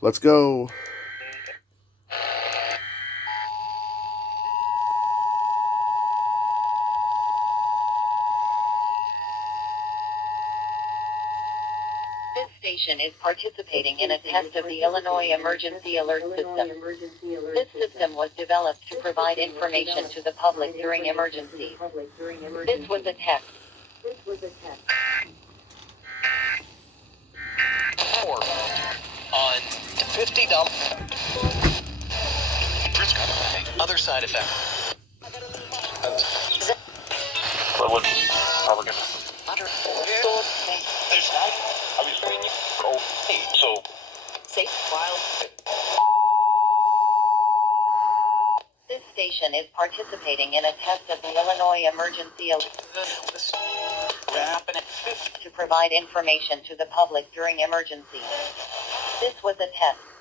Let's go. This station is participating in a test of the Illinois Emergency Alert System. This system was developed to provide information to the public during emergencies. This was a test. On $50. Other side effect. What would probably get so Safe file. This station is participating in a test of the Illinois Emergency Alert to provide information to the public during emergencies. This was a test.